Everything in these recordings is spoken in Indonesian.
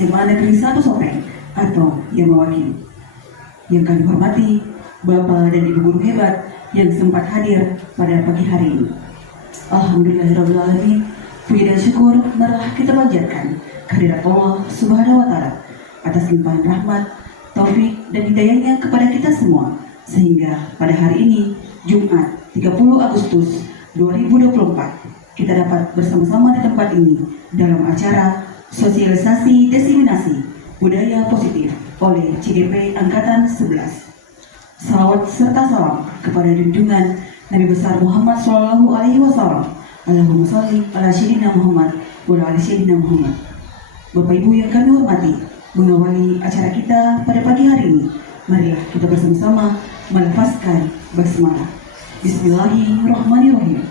SMA Negeri 1 Sopeng atau yang mewakili. Yang kami hormati Bapak dan Ibu guru hebat yang sempat hadir pada pagi hari ini. Alhamdulillahirrahmanirrahim. Puji dan syukur marilah kita panjatkan kehadirat Allah Subhanahu wa Ta'ala atas limpahan rahmat, taufik dan hidayahnya kepada kita semua, sehingga pada hari ini Jumat 30 Agustus 2024 kita dapat bersama-sama di tempat ini dalam acara sosialisasi diseminasi budaya positif oleh CGP Angkatan 11. Salawat serta salam kepada junjungan Nabi besar Muhammad SAW. Allahumma sholli ala sayyidina Muhammad wa ala ali sayyidina Muhammad. Bapak Ibu yang kami hormati, mengawali acara kita pada pagi hari ini, marilah kita bersama-sama melafazkan basmalah. Bismillahirrahmanirrahim.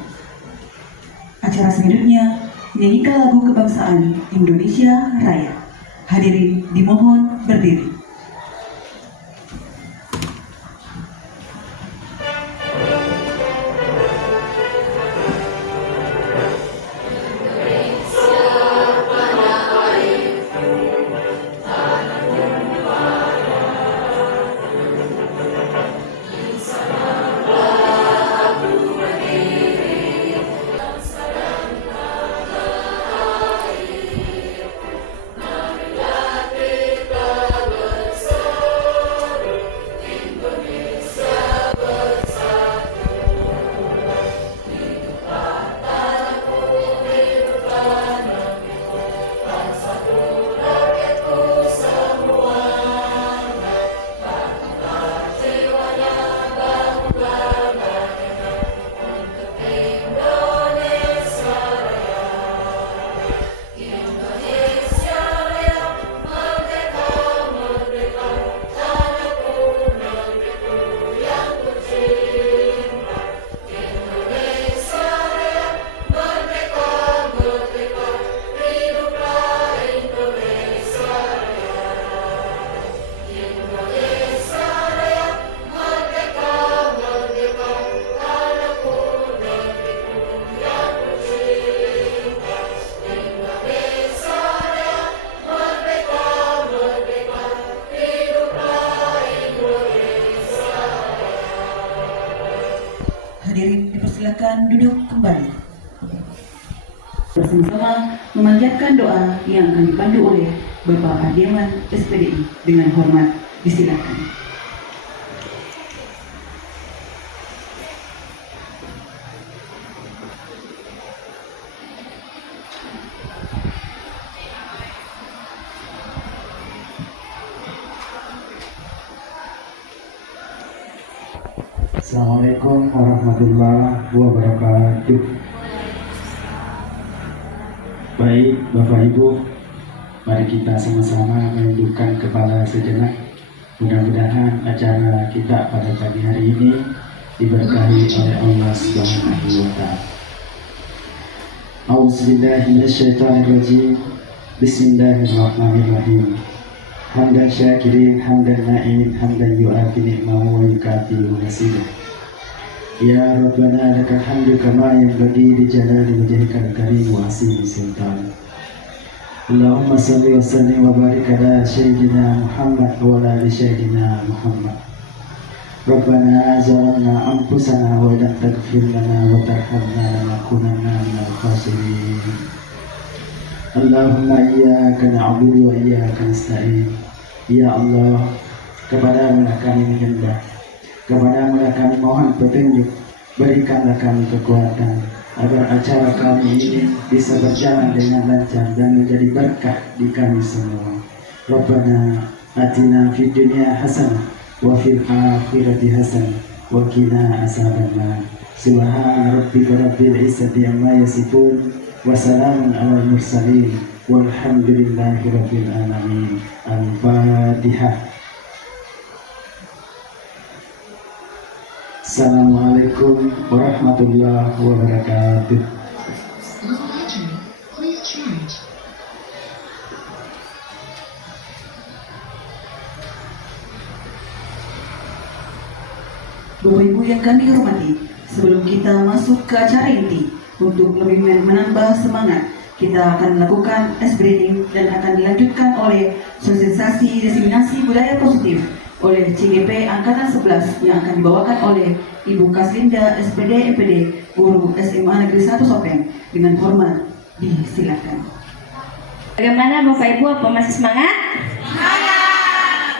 Acara selanjutnya menyanyikan lagu kebangsaan Indonesia Raya. Hadirin dimohon berdiri. Hadirin dipersilakan duduk kembali. Bersama-sama memanjatkan doa yang akan dipandu oleh Bapak Adiaman SPDI dengan hormat disilakan. Assalamualaikum warahmatullahi wabarakatuh. Baik Bapak Ibu, mari kita sama-sama menundukkan kepala sejenak. Mudah-mudahan acara kita pada pagi hari ini diberkahi oleh Allah Subhanahu wa Ta'ala. A'udzubillahi minasyaitonirrajim. Bismillahirrahmanirrahim. Hamdan syakirin, hamdan na'imin, hamdan yu'afi ni'mahu wa yukafi nasidah. Ya Rabbana lakal hamdu kama yanbaghi li jalali wajhikal karim wa asimi sultan. Allahumma salli wa sallim wa barik ala sayyidina Muhammad wa ala ali sayyidina Muhammad. Rabbana zalamna anfusana wa lam taghfir lana wa tarhamna lanakunanna minal khasirin. Allahumma iyyaka na'budu wa iyyaka nasta'in. Ya Allah, kepadamu kami menyembah, kepadamu kami mohon petunjuk. Berikanlah kami kekuatan agar acara kami ini bisa berjalan dengan lancar dan menjadi berkah di kami semua. Rabbana atina fid dunya hasanah wa fil akhirati hasanah wa qina azabannar. Subhana rabbika rabbil izzati amma yasifun wa salamun alal mursalin walhamdulillahi rabbil alamin. Al-Fatihah. Assalamualaikum warahmatullahi wabarakatuh. Bapak Ibu yang kami hormati, sebelum kita masuk ke acara inti, untuk lebih menambah semangat, Kita akan melakukan tes breathing dan akan dilanjutkan oleh sosialisasi diseminasi budaya positif oleh CGP Angkatan 11 yang akan dibawakan oleh Ibu Kaslinda SPD MPD Guru SMA Negeri 1 Sopeng. Dengan hormat disilakan. Bagaimana Bapak Ibu, apa masih semangat?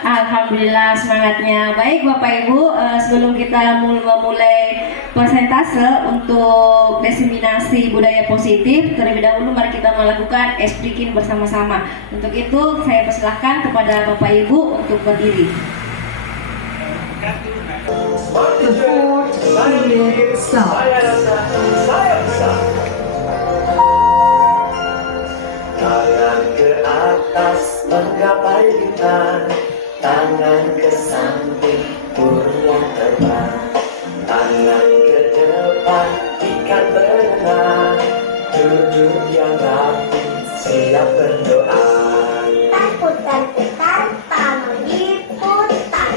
Alhamdulillah semangatnya. Baik Bapak Ibu, sebelum kita memulai persentase untuk diseminasi budaya positif, terlebih dahulu mari kita melakukan ice breaking bersama-sama. Untuk itu saya persilahkan kepada Bapak Ibu untuk berdiri. The fourth period starts. Tangan ke atas menggapai bintang, tangan ke samping burung terbang, tangan ke depan ikan berenang, duduk yang rapi siap berdoa. Putar-putar, tangan diputar.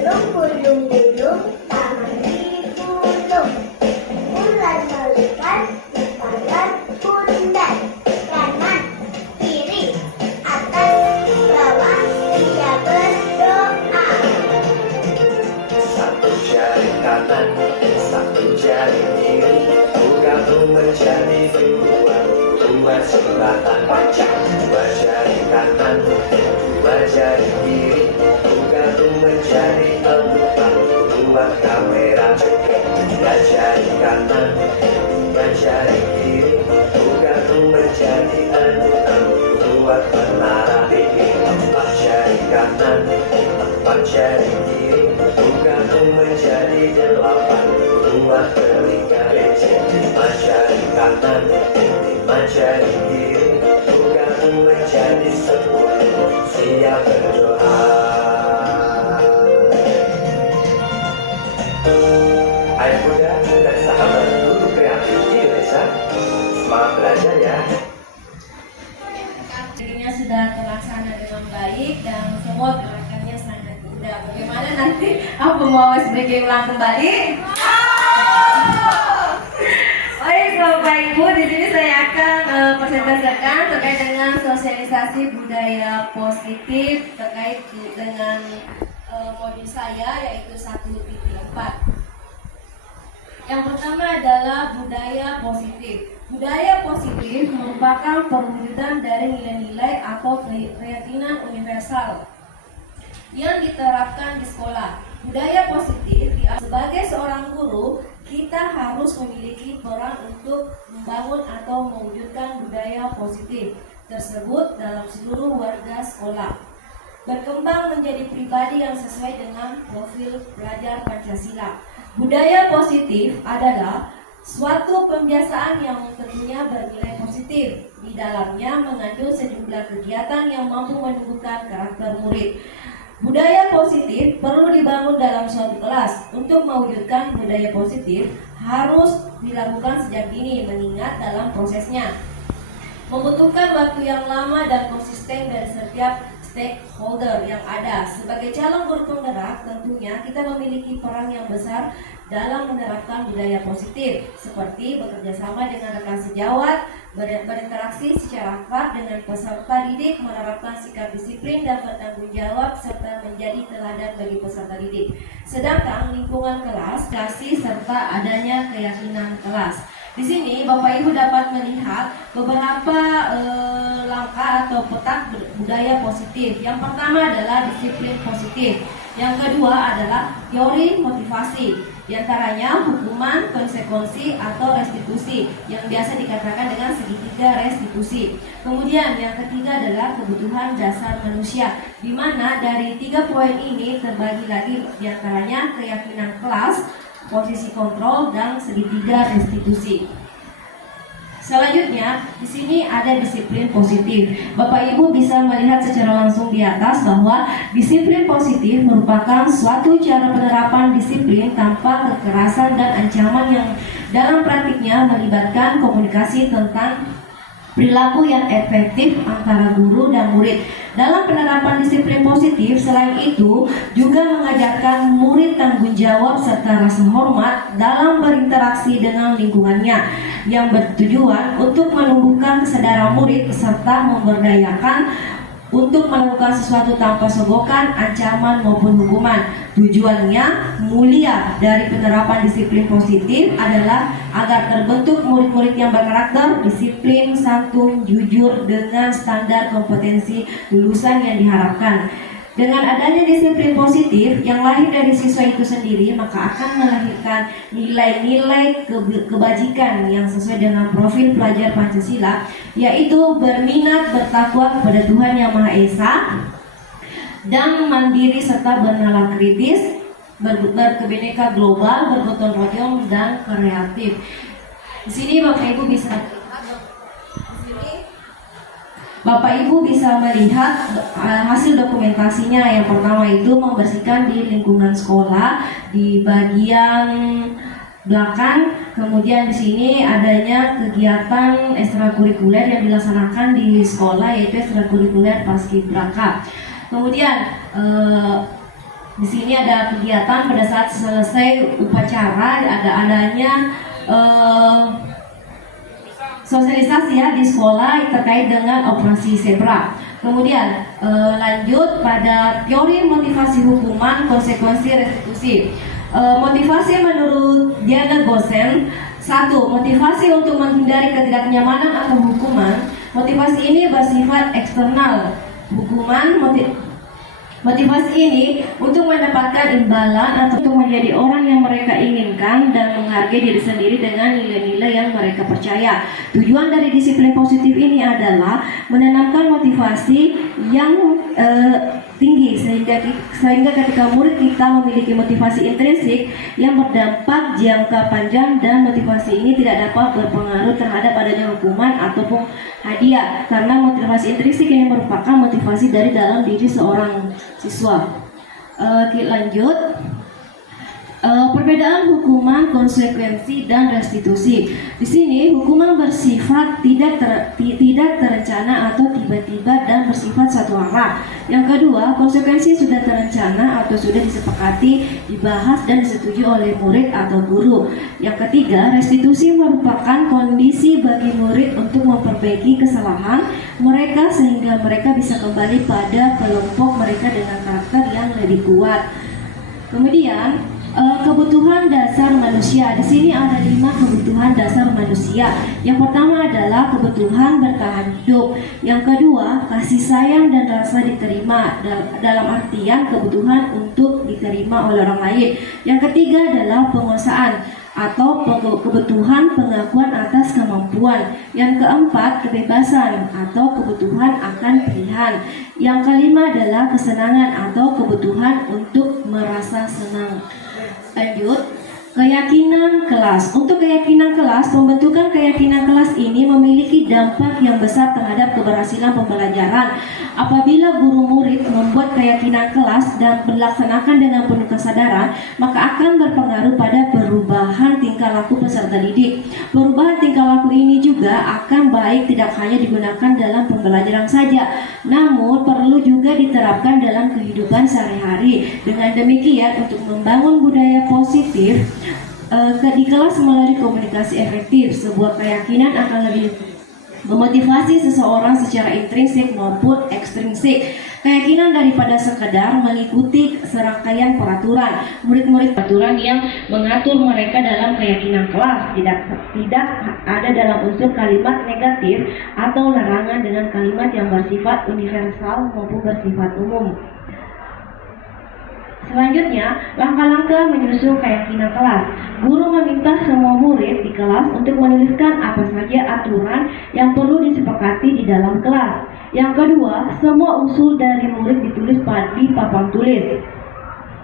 Gulung-gulung, tangan digulung. Bulan melihat di tangan bundar. Kanan, kiri, atas, bawah, dia berdoa. Satu jari kanan, satu jari kiri, bergabung menjadi dua, dua sebelahan panjang. Dua jari kanan, dua jari kiri, bergabung menjadi empat, dua kamera cekek. Dua jari kanan, dua jari kiri, bergabung menjadi enam, dua menara tinggi. Empat jari kanan, empat jari kiri, bergabung menjadi delapan, dua telinga lecet. Lima jari kanan, lima jari kiri, bergabung menjadi 10, siap berdoa. Ayah muda dan sahabat guru kreatif Indonesia, semangat belajar ya. Dirinya sudah terlaksana dengan baik dan semua gerakannya sangat mudah. Bagaimana nanti? Apa mau sebagai ulang kembali? Baik Bapak Ibu, di sini saya akan presentasikan terkait dengan sosialisasi budaya positif terkait dengan modul saya yaitu 1.4. Yang pertama adalah budaya positif. Budaya positif merupakan perwujudan dari nilai-nilai atau keyakinan universal yang diterapkan di sekolah. Budaya positif, sebagai seorang guru, kita harus memiliki peran untuk membangun atau mewujudkan budaya positif tersebut dalam seluruh warga sekolah. Berkembang menjadi pribadi yang sesuai dengan profil pelajar Pancasila. Budaya positif adalah suatu pembiasaan yang tentunya bernilai positif. Di dalamnya mengandung sejumlah kegiatan yang mampu menumbuhkan karakter murid. Budaya positif perlu dibangun dalam suatu kelas. Untuk mewujudkan budaya positif harus dilakukan sejak dini, mengingat dalam prosesnya membutuhkan waktu yang lama dan konsisten dari setiap stakeholder yang ada. Sebagai calon guru penggerak, tentunya kita memiliki peran yang besar dalam menerapkan budaya positif, seperti bekerja sama dengan rekan sejawat, berinteraksi secara akrab dengan peserta didik, menerapkan sikap disiplin dan bertanggung jawab, serta menjadi teladan bagi peserta didik. Sedangkan lingkungan kelas, kasih serta adanya keyakinan kelas. Di sini Bapak Ibu dapat melihat beberapa langkah atau peta budaya positif. Yang pertama adalah disiplin positif. Yang kedua adalah teori motivasi. Di antaranya hukuman, konsekuensi atau restitusi yang biasa dikatakan dengan segitiga restitusi. Kemudian yang ketiga adalah kebutuhan dasar manusia, di mana dari 3 poin ini terbagi lagi, di antaranya keyakinan kelas, posisi kontrol, dan segitiga restitusi. Selanjutnya, di sini ada disiplin positif. Bapak Ibu bisa melihat secara langsung di atas bahwa disiplin positif merupakan suatu cara penerapan disiplin tanpa kekerasan dan ancaman yang dalam praktiknya melibatkan komunikasi tentang perilaku yang efektif antara guru dan murid. Dalam penerapan disiplin positif, selain itu juga mengajarkan murid tanggung jawab serta rasa hormat dalam berinteraksi dengan lingkungannya, yang bertujuan untuk menumbuhkan kesadaran murid serta memberdayakan untuk melakukan sesuatu tanpa sogokan, ancaman maupun hukuman. Tujuannya mulia dari penerapan disiplin positif adalah agar terbentuk murid-murid yang berkarakter, disiplin, santun, jujur dengan standar kompetensi lulusan yang diharapkan. Dengan adanya disiplin positif yang lahir dari siswa itu sendiri, maka akan melahirkan nilai-nilai kebajikan yang sesuai dengan profil pelajar Pancasila, yaitu berminat, bertakwa kepada Tuhan Yang Maha Esa, dan mandiri serta bernalar kritis, berkebinekaan global, bergotong royong, dan kreatif. Di sini Bapak Ibu bisa melihat hasil dokumentasinya. Yang pertama itu membersihkan di lingkungan sekolah di bagian belakang. Kemudian di sini adanya kegiatan ekstrakurikuler yang dilaksanakan di sekolah, yaitu ekstrakurikuler Paskibraka. Kemudian di sini ada kegiatan pada saat selesai upacara, adanya sosialisasi ya di sekolah terkait dengan operasi zebra. Kemudian lanjut pada teori motivasi hukuman, konsekuensi restitusi. Motivasi menurut Diana Gosen, 1. Motivasi untuk menghindari ketidaknyamanan atau hukuman. Motivasi ini bersifat eksternal. Motivasi ini untuk mendapatkan imbalan atau untuk menjadi orang yang mereka inginkan dan menghargai diri sendiri dengan nilai-nilai yang mereka percaya. Tujuan dari disiplin positif ini adalah menanamkan motivasi yang tinggi sehingga ketika murid kita memiliki motivasi intrinsik yang berdampak jangka panjang, dan motivasi ini tidak dapat berpengaruh terhadap adanya hukuman ataupun hadiah, karena motivasi intrinsik ini merupakan motivasi dari dalam diri seorang siswa. Lanjut. Perbedaan hukuman, konsekuensi, dan restitusi. Di sini hukuman bersifat tidak terencana atau tiba-tiba dan bersifat satu arah. Yang kedua, konsekuensi sudah terencana atau sudah disepakati, dibahas, dan disetujui oleh murid atau guru. Yang ketiga, restitusi merupakan kondisi bagi murid untuk memperbaiki kesalahan mereka sehingga mereka bisa kembali pada kelompok mereka dengan karakter yang lebih kuat. Kemudian kebutuhan dasar manusia. Di sini ada 5 kebutuhan dasar manusia. Yang pertama adalah kebutuhan bertahan hidup. Yang kedua, kasih sayang dan rasa diterima, dalam artian kebutuhan untuk diterima oleh orang lain. Yang ketiga adalah penguasaan atau kebutuhan pengakuan atas kemampuan. Yang keempat, kebebasan atau kebutuhan akan pilihan. Yang kelima adalah kesenangan atau kebutuhan untuk merasa senang. Lanjut, keyakinan kelas. Untuk keyakinan kelas, pembentukan keyakinan kelas ini memiliki dampak yang besar terhadap keberhasilan pembelajaran. Apabila guru murid membuat keyakinan kelas dan melaksanakan dengan penuh kesadaran, maka akan berpengaruh pada perubahan tingkah laku peserta didik. Perubahan tingkah laku ini juga akan baik tidak hanya digunakan dalam pembelajaran saja, namun perlu juga diterapkan dalam kehidupan sehari-hari. Dengan demikian, untuk membangun budaya positif di kelas melalui komunikasi efektif, sebuah keyakinan akan lebih memotivasi seseorang secara intrinsik maupun ekstrinsik. Keyakinan daripada sekedar mengikuti serangkaian peraturan. Murid-murid peraturan yang mengatur mereka dalam keyakinan kelas tidak ada dalam unsur kalimat negatif atau larangan dengan kalimat yang bersifat universal maupun bersifat umum. Selanjutnya, langkah-langkah menyusun keyakinan kelas. Guru meminta semua murid di kelas untuk menuliskan apa saja aturan yang perlu disepakati di dalam kelas. Yang kedua, semua usul dari murid ditulis di papan tulis.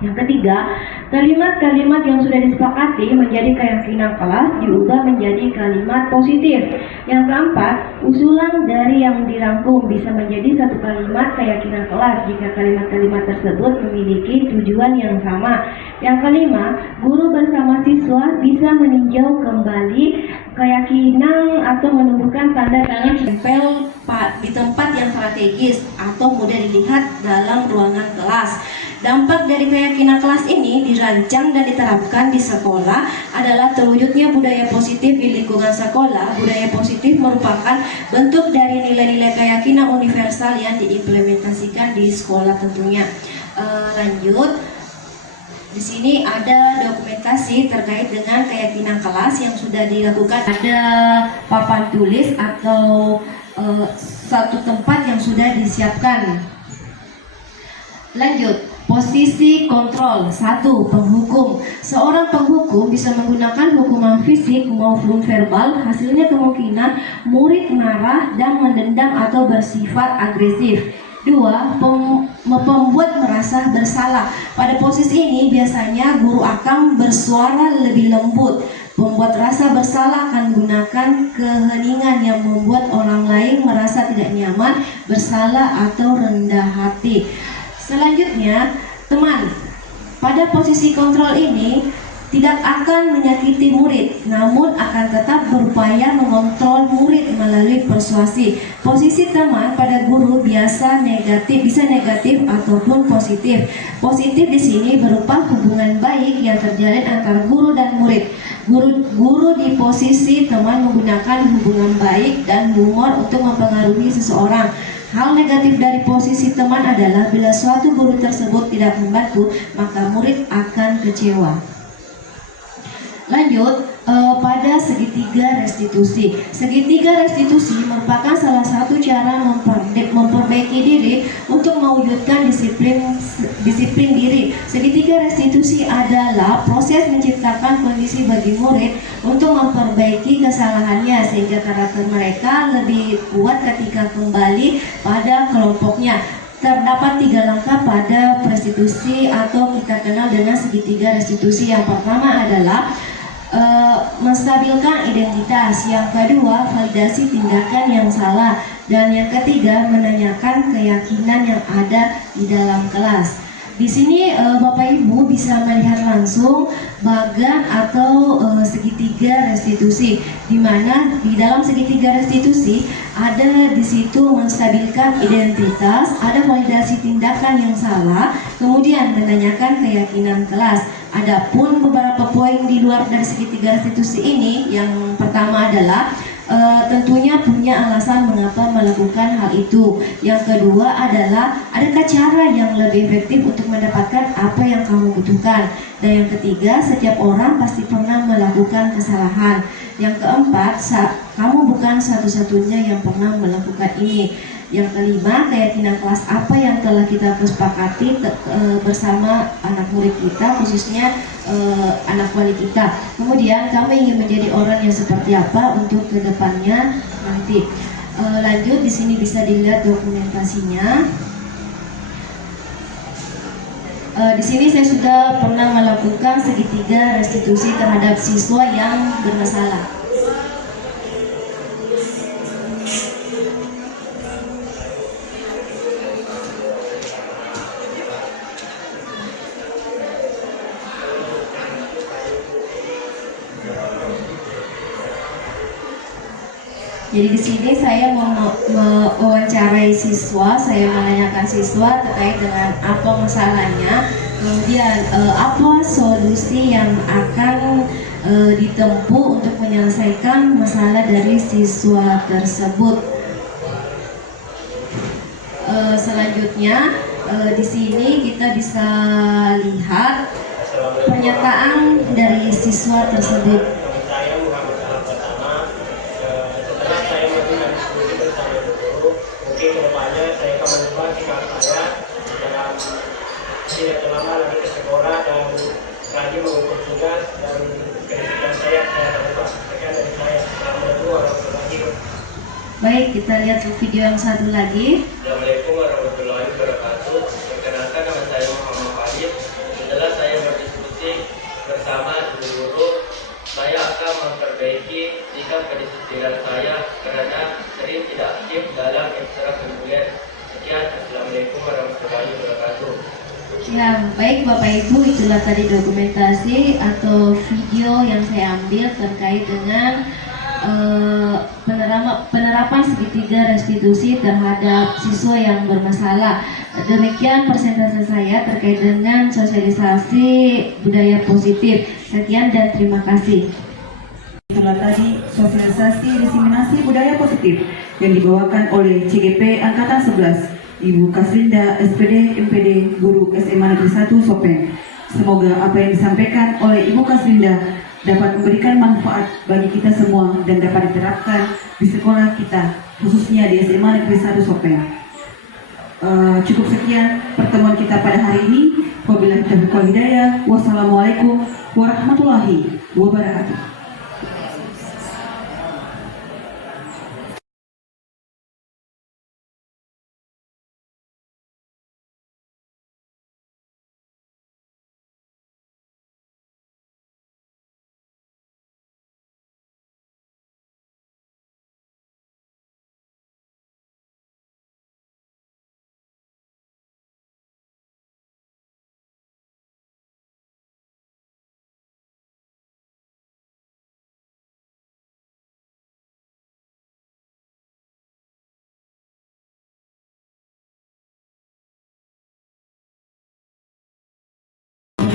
Yang ketiga, kalimat-kalimat yang sudah disepakati menjadi keyakinan kelas diubah menjadi kalimat positif. Yang keempat, usulan dari yang dirangkum bisa menjadi satu kalimat keyakinan kelas jika kalimat-kalimat tersebut memiliki tujuan yang sama. Yang kelima, guru bersama siswa bisa meninjau kembali keyakinan atau menumbuhkan tanda tangan tempel di tempat yang strategis atau mudah dilihat dalam ruangan kelas. Dampak dari keyakinan kelas ini dirancang dan diterapkan di sekolah adalah terwujudnya budaya positif di lingkungan sekolah. Budaya positif merupakan bentuk dari nilai-nilai keyakinan universal yang diimplementasikan di sekolah tentunya. Lanjut. Di sini ada dokumentasi terkait dengan keyakinan kelas yang sudah dilakukan. Ada papan tulis atau satu tempat yang sudah disiapkan. Lanjut, posisi kontrol. 1. Penghukum. Seorang penghukum bisa menggunakan hukuman fisik maupun verbal. Hasilnya kemungkinan murid marah dan mendendam atau bersifat agresif. 2. Pembuat merasa bersalah. Pada posisi ini biasanya guru akan bersuara lebih lembut. Pembuat rasa bersalah akan menggunakan keheningan yang membuat orang lain merasa tidak nyaman, bersalah atau rendah hati. Selanjutnya, teman. Pada posisi kontrol ini tidak akan menyakiti murid, namun akan tetap berupaya mengontrol murid melalui persuasi. Posisi teman pada guru bisa negatif ataupun positif. Positif di sini berupa hubungan baik yang terjalin antara guru dan murid. Guru di posisi teman menggunakan hubungan baik dan humor untuk mempengaruhi seseorang. Hal negatif dari posisi teman adalah bila suatu guru tersebut tidak membantu, maka murid akan kecewa. Lanjut, pada segitiga restitusi. Segitiga restitusi merupakan salah satu cara memperbaiki diri untuk mewujudkan disiplin diri. Segitiga restitusi adalah proses menciptakan kondisi bagi murid untuk memperbaiki kesalahannya sehingga karakter mereka lebih kuat ketika kembali pada kelompoknya. Terdapat 3 langkah pada restitusi atau kita kenal dengan segitiga restitusi. Yang pertama adalah menstabilkan identitas, yang kedua validasi tindakan yang salah, dan yang ketiga menanyakan keyakinan yang ada di dalam kelas. Di sini Bapak Ibu bisa melihat langsung bagan atau segitiga restitusi, di mana di dalam segitiga restitusi ada di situ menstabilkan identitas, ada validasi tindakan yang salah, kemudian menanyakan keyakinan kelas. Adapun beberapa poin di luar dari segitiga restitusi ini, yang pertama adalah tentunya punya alasan mengapa melakukan hal itu. Yang kedua adalah adakah cara yang lebih efektif untuk mendapatkan apa yang kamu butuhkan. Dan yang ketiga, setiap orang pasti pernah melakukan kesalahan. Yang keempat, kamu bukan satu-satunya yang pernah melakukan ini. Yang kelima, keyakinan kelas apa yang telah kita kesepakati bersama anak murid kita, khususnya anak wali kita. Kemudian kami ingin menjadi orang yang seperti apa untuk kedepannya nanti. Lanjut, di sini bisa dilihat dokumentasinya. Di sini saya sudah pernah melakukan segitiga restitusi terhadap siswa yang bermasalah. Jadi di sini saya mewawancarai siswa, saya menanyakan siswa terkait dengan apa masalahnya, kemudian apa solusi yang akan ditempuh untuk menyelesaikan masalah dari siswa tersebut. Selanjutnya di sini kita bisa lihat pernyataan dari siswa tersebut. Tidak lama lagi ke sekolah dan lagi mengukur tugas dan kehidupan saya akan ubah. Sekian dari saya. Assalamualaikum warahmatullahi wabarakatuh. Baik, kita lihat video yang satu lagi. Assalamualaikum warahmatullahi wabarakatuh. Perkenalkan, nama saya Muhammad Fahid. Setelah saya berdiskusi bersama guru, saya akan memperbaiki sikap kedisiplinan saya karena sering tidak aktif dalam ekstrakurikuler. Sekian. Assalamualaikum warahmatullahi wabarakatuh. Ya, baik Bapak Ibu, itulah tadi dokumentasi atau video yang saya ambil terkait dengan penerapan segitiga restitusi terhadap siswa yang bermasalah. Demikian presentasi saya terkait dengan sosialisasi budaya positif. Sekian dan terima kasih. Itulah tadi sosialisasi diseminasi budaya positif yang dibawakan oleh CGP Angkatan 11, Ibu Kaslinda, SPD, MPD, Guru SMA Negeri 1 Sopeng. Semoga apa yang disampaikan oleh Ibu Kaslinda dapat memberikan manfaat bagi kita semua dan dapat diterapkan di sekolah kita, khususnya di SMA Negeri 1 Sopeng. Cukup sekian pertemuan kita pada hari ini. Wabillahi taufiq wal hidayah. Wassalamualaikum warahmatullahi wabarakatuh.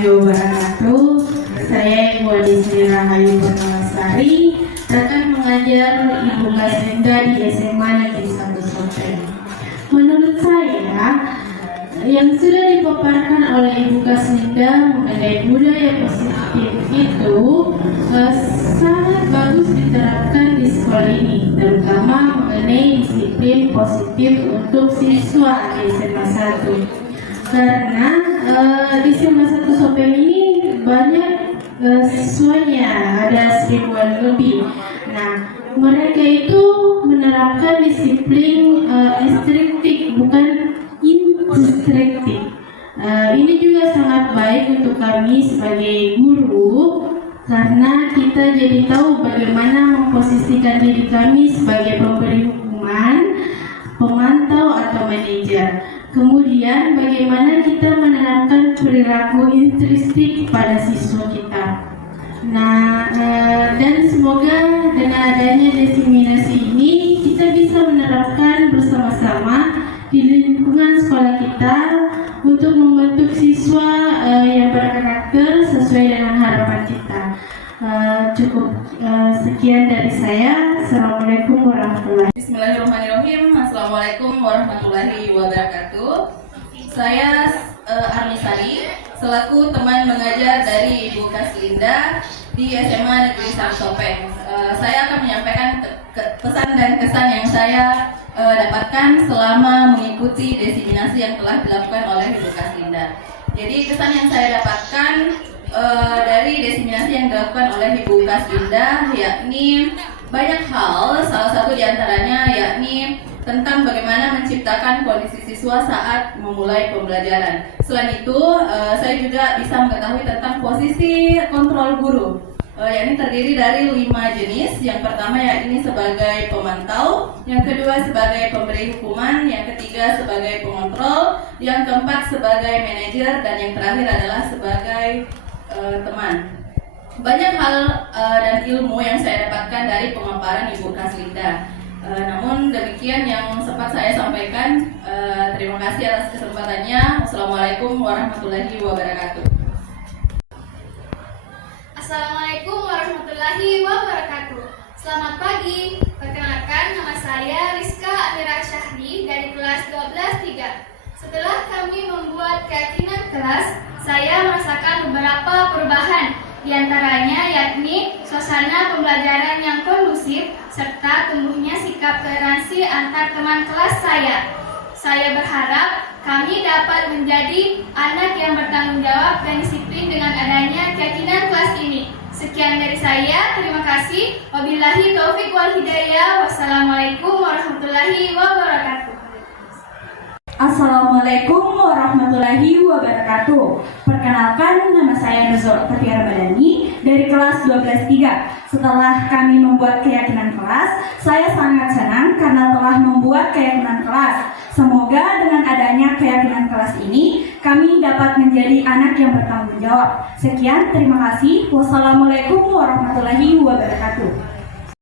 Wabarakatuh. Saya Ibu Adisri Rahayu Purnamasari, rekan mengajar Ibu Kaslinda di SMA Negeri 1 Sopeng. Menurut saya, yang sudah dipaparkan oleh Ibu Kaslinda mengenai budaya positif itu sangat bagus diterapkan di sekolah ini, terutama mengenai disiplin positif untuk siswa di SMA 1. Karena di SMA 1 Sopeng ini banyak siswanya, ada 1000-an lebih. Nah, mereka itu menerapkan disiplin instruktif, bukan instruktif. Ini juga sangat baik untuk kami sebagai guru, karena kita jadi tahu bagaimana memposisikan diri kami sebagai pemberi hukuman, pemantau atau manajer. Kemudian bagaimana kita menerapkan perilaku intrinsik pada siswa kita. Nah, dan semoga dengan adanya diseminasi ini kita bisa menerapkan bersama-sama di lingkungan sekolah kita untuk membentuk siswa yang berkarakter sesuai dengan harapan kita. Cukup sekian dari saya. Assalamualaikum warahmatullahi wabarakatuh. Bismillahirrahmanirrahim. Assalamualaikum warahmatullahi wabarakatuh. Saya Arnisari, selaku teman mengajar dari Ibu Kaslinda di SMA Negeri 1 Sopeng. Saya akan menyampaikan pesan dan kesan yang saya dapatkan selama mengikuti diseminasi yang telah dilakukan oleh Ibu Kaslinda. Jadi kesan yang saya dapatkan dari diseminasi yang dilakukan oleh Ibu Kaslinda yakni banyak hal, salah satu diantaranya yakni tentang bagaimana menciptakan kondisi siswa saat memulai pembelajaran. Selain itu, saya juga bisa mengetahui tentang posisi kontrol guru, yakni terdiri dari 5 jenis. Yang pertama yakni sebagai pemantau, yang kedua sebagai pemberi hukuman, yang ketiga sebagai pengontrol, yang keempat sebagai manajer, dan yang terakhir adalah sebagai teman. Banyak hal dan ilmu yang saya dapatkan dari pemaparan Ibu Kaslinda. Namun demikian yang sempat saya sampaikan. Terima kasih atas kesempatannya. Wassalamualaikum warahmatullahi wabarakatuh. Assalamualaikum warahmatullahi wabarakatuh. Selamat pagi. Perkenalkan, nama saya Rizka Amira Syahri dari kelas 12-3. Setelah kami membuat keyakinan kelas, saya merasakan beberapa perubahan. Di antaranya yakni suasana pembelajaran yang kondusif serta tumbuhnya sikap toleransi antar teman kelas saya. Saya berharap kami dapat menjadi anak yang bertanggung jawab dan disiplin dengan adanya keyakinan kelas ini. Sekian dari saya, terima kasih. Wabillahi taufiq wal hidayah. Wassalamualaikum warahmatullahi wabarakatuh. Assalamualaikum warahmatullahi wabarakatuh. Perkenalkan, nama saya Nuzul Fathia Ramadhani dari kelas 12-3. Setelah kami membuat keyakinan kelas, saya sangat senang karena telah membuat keyakinan kelas. Semoga dengan adanya keyakinan kelas ini, kami dapat menjadi anak yang bertanggung jawab. Sekian, terima kasih. Wassalamualaikum warahmatullahi wabarakatuh.